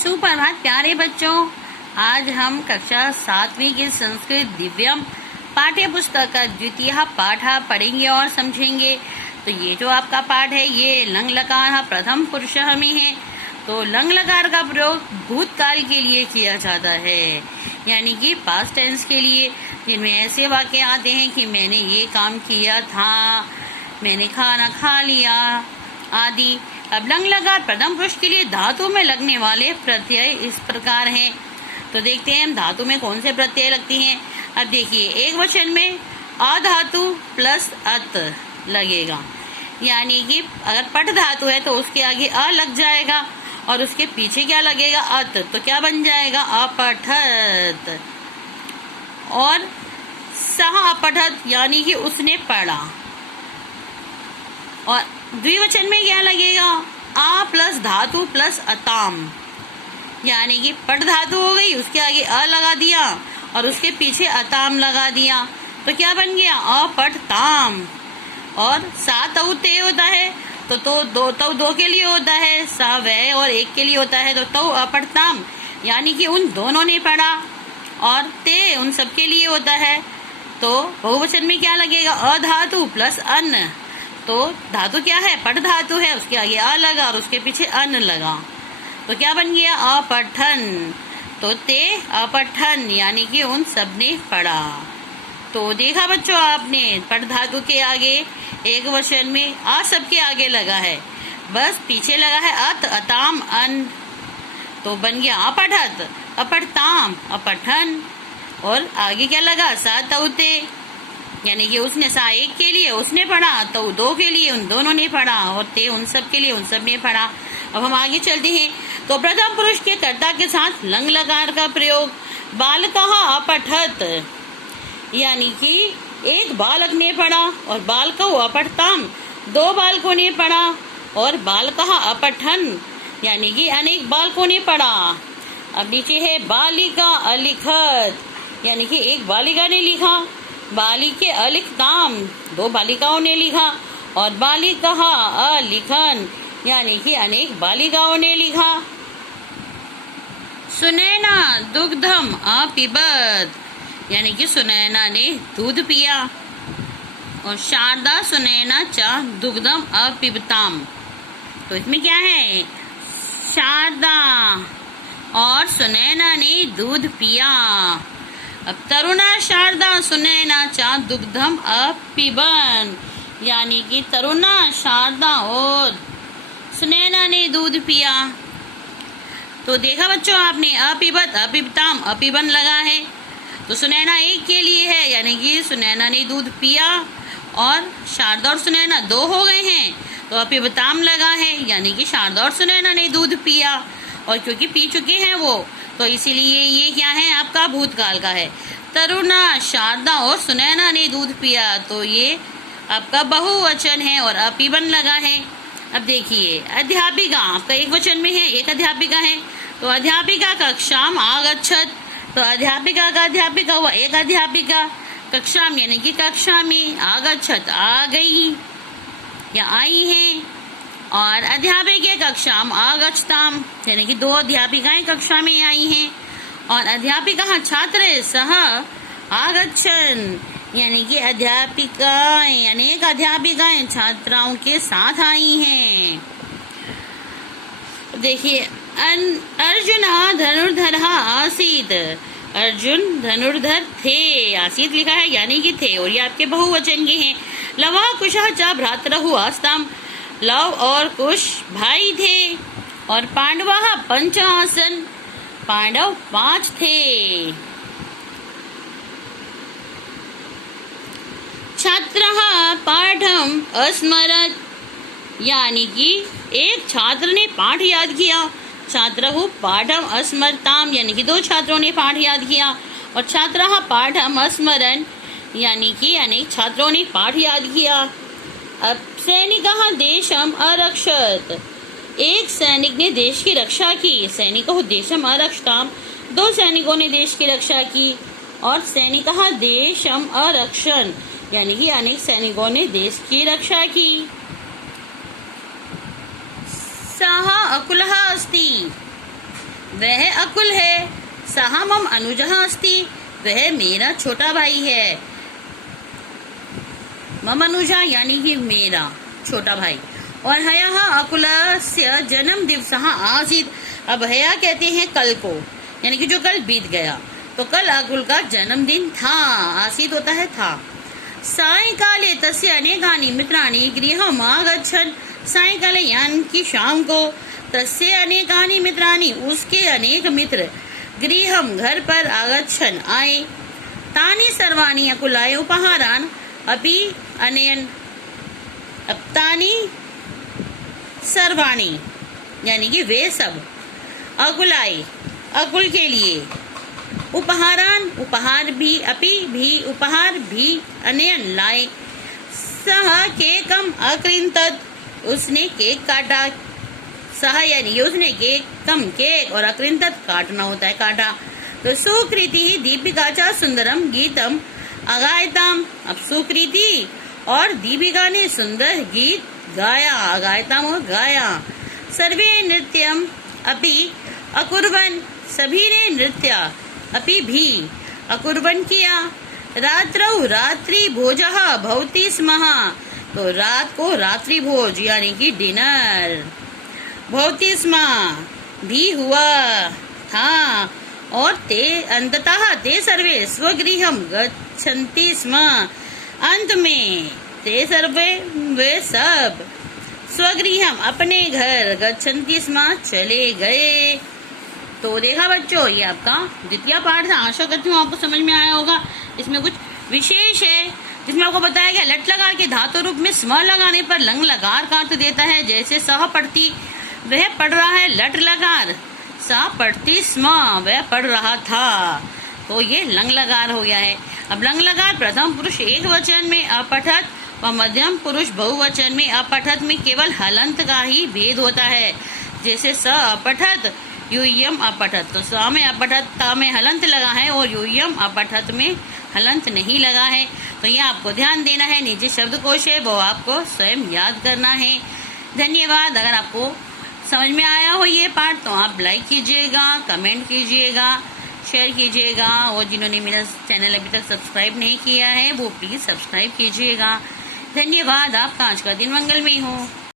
सुप्रभात प्यारे बच्चों। आज हम कक्षा 7वीं की संस्कृत दिव्यम पाठ्य पुस्तक का द्वितीय पाठ पढ़ेंगे और समझेंगे। तो ये जो आपका पाठ है ये लंग लकार प्रथम पुरुष में है। तो लंग लकार का प्रयोग भूतकाल के लिए किया जाता है, यानी कि पास्ट टेंस के लिए, जिनमें ऐसे वाक्य आते हैं कि मैंने ये काम किया था, मैंने खाना खा लिया आदि। अब लंग लकार प्रथम पुरुष के लिए धातु में लगने वाले प्रत्यय इस प्रकार हैं। तो देखते हैं हम धातु में कौन से प्रत्यय लगती हैं। अब देखिए, एक वचन में अ धातु प्लस अत लगेगा, यानी कि अगर पट धातु है तो उसके आगे अ लग जाएगा और उसके पीछे क्या लगेगा, अत। तो क्या बन जाएगा, अपठत। और सह अपठत यानी कि उसने पढ़ा। और द्विवचन में क्या लगेगा, आ प्लस धातु प्लस अताम, यानी कि पट धातु हो गई, उसके आगे अ लगा दिया और उसके पीछे अताम लगा दिया। तो क्या बन गया, अपठताम। और सा तऊ ते होता है तो दो तऊ दो के लिए होता है, सा वह और एक के लिए होता है। तो तऊ अपठताम यानी कि उन दोनों ने पढ़ा, और ते उन सब के लिए होता है। तो बहुवचन में क्या लगेगा, अधातु प्लस अन्न। तो धातु क्या है, पट धातु है, उसके आगे आ लगा और उसके पीछे अन्न लगा। तो क्या बन गया, अपठन। तो ते अपठन यानी कि उन सब ने पढ़ा। तो देखा बच्चों आपने, पट धातु के आगे एक वचन में आ सबके आगे लगा है, बस पीछे लगा है अत अताम अन। तो बन गया अपठत, अपठताम, अपठन। और आगे क्या लगा, सा तउते, यानी कि उसने सा एक के लिए उसने पढ़ा, तो दो के लिए उन दोनों ने पढ़ा, और ते उन सब के लिए उन सब ने पढ़ा। अब हम आगे चलते हैं। तो प्रथम पुरुष के कर्ता के साथ लंग लकार का प्रयोग, बालकः अपठत, यानी कि एक बालक ने पढ़ा, और बालकौ अपठताम, दो बालकों ने पढ़ा। और बालकः अपठन यानी कि अनेक बालकों ने पढ़ा। अब नीचे है बालिका अलिखत, यानी कि एक बालिका ने लिखा। बालिके अलिखताम, दो बालिकाओं ने लिखा। और बालिका अलिखन यानी कि अनेक बालिकाओं ने लिखा। सुनैना दुग्धम अपिबत, यानी कि सुनैना ने दूध पिया। और शारदा सुनैना च दुग्धम अपिबताम, तो इसमें क्या है, शारदा और सुनैना ने दूध पिया। अब तरुणा शारदा सुनैना चा दुग्धम अपिबन, यानी कि तरुणा शारदा और सुनैना ने दूध पिया। तो देखा बच्चों आपने, अपिबत अपिबताम अपिबन लगा है, तो सुनैना एक के लिए है, यानी कि सुनैना ने दूध पिया। और शारदा और सुनैना दो हो गए हैं तो अपिबताम लगा है, यानी कि शारदा और सुनैना ने दूध पिया। और क्योंकि पी चुके हैं वो, तो इसीलिए ये क्या है, आपका भूतकाल का है। तरुणा शारदा और सुनैना ने दूध पिया, तो ये आपका बहुवचन है और अपिबन लगा है। अब देखिए, अध्यापिका आपका एक वचन में है, एक अध्यापिका है, तो अध्यापिका कक्षाम आगच्छत। तो अध्यापिका का अध्यापिका हुआ एक अध्यापिका, कक्षाम यानी कि कक्षा में, आगच्छत आ गई या आई है। और अध्यापिका कक्षाम आगच्छताम, यानी कि दो अध्यापिकाएं कक्षा में आई हैं। और अध्यापिका छात्र सह आगच्छन, यानी कि अध्यापिकाएं अनेक अध्यापिकाएं छात्राओं के साथ आई हैं। देखिए, अर्जुन धनुर्धर आसीत, अर्जुन धनुर्धर थे, आसीत लिखा है यानी कि थे, और ये आपके बहुवचन के हैं। लवः कुशः च भ्रातरः आस्ताम, लव और कुश भाई थे। और पांडवः पंच आसन, पांडव 5 थे। छात्रः पाठम अस्मरत, यानी कि एक छात्र ने पाठ याद किया। छात्रः पाठम अस्मरताम, यानी कि दो छात्रों ने पाठ याद किया। और छात्रः पाठम अस्मरन, यानी कि अनेक छात्रों ने पाठ याद किया। अब सैनिकः देशम अरक्षत, एक सैनिक ने देश की रक्षा की। सैनिकः देशम अरक्षताम, दो सैनिकों ने देश की रक्षा की। और सैनिकः देशम अरक्षण, यानी कि अनेक सैनिकों ने देश की रक्षा की। सः अकुलः अस्ति, वह अकुल है। सः मम अनुजः अस्ति, वह मेरा छोटा भाई है। मम अनुजा यानी कि मेरा छोटा भाई। और हयः अकुलस्य जन्म दिवसः आसीत्। अब हया कहते हैं कल को, यानी कि जो कल बीत गया। तो कल अकुल का जन्मदिन था। आसीत् होता है था। सायंकाले तस्य अनेकानि मित्राणि गृहम् आगच्छन्। सायंकाले यानी कि शाम को, तस्य अनेकानि मित्राणि उसके अनेक मित्र, गृहम् घर पर, आगच्छन् आए। तानि सर्वाणि अकुलाय उपहारान् अपि अनयन्। अब तानि सर्वाणि यानी कि वे सब, अकुलाय अकुल के लिए, उपहारान उपहार भी, अपि भी उपहार भी, अनयन लाए। सह केकम अकृंतत, उसने केक काटा। सह यानी उसने केकम केक, और अकृंतत काटना होता है काटा। तो सुकृति दीपिका च सुंदरम गीतम अगायताम। अब सुकृति और दीपिका ने सुंदर गीत गाया। अगायताम और गाया। सर्वे नृत्यम अपि अकुर्वन्, सभी ने नृत्य अपि भी अकुर्वन् किया। रात्रौ रात्रि भोजः भवति स्म, तो रात को रात्रि भोज यानी कि डिनर भवति स्म भी हुआ था। और ते अंततः ते सर्वे स्वगृहं गच्छन्ति स्म, अंत में ते सर्वे वे सब स्वगृहम अपने घर, गच्छन्ति स्म चले गए। तो देखा बच्चों, ये आपका द्वितीय पाठ था। आशा करती हूँ आपको समझ में आया होगा। इसमें कुछ विशेष है जिसमें आपको बताया गया लट लकार के धातु रूप में स्म लगाने पर लंग लकार का अर्थ देता है। जैसे सह पढ़ती, वह पढ़ रहा है, लट लकार। सह पढ़ती स्म, वह पढ़ रहा था, तो ये लंग लकार हो गया है। अब लंग लकार प्रथम पुरुष एक वचन में अपठत व मध्यम पुरुष बहुवचन में अपठत में केवल हलंत का ही भेद होता है। जैसे स अपठत, यूयम अपठत, तो स में अपठत, ता में हलंत लगा है, और यूयम अपठत में हलंत नहीं लगा है। तो ये आपको ध्यान देना है। निजी शब्दकोश है वो आपको स्वयं याद करना है। धन्यवाद। अगर आपको समझ में आया हो ये पाठ तो आप लाइक कीजिएगा, कमेंट कीजिएगा, शेयर कीजिएगा, और जिन्होंने मेरा चैनल अभी तक सब्सक्राइब नहीं किया है वो प्लीज सब्सक्राइब कीजिएगा। धन्यवाद। आपका आज का दिन मंगलमय हो।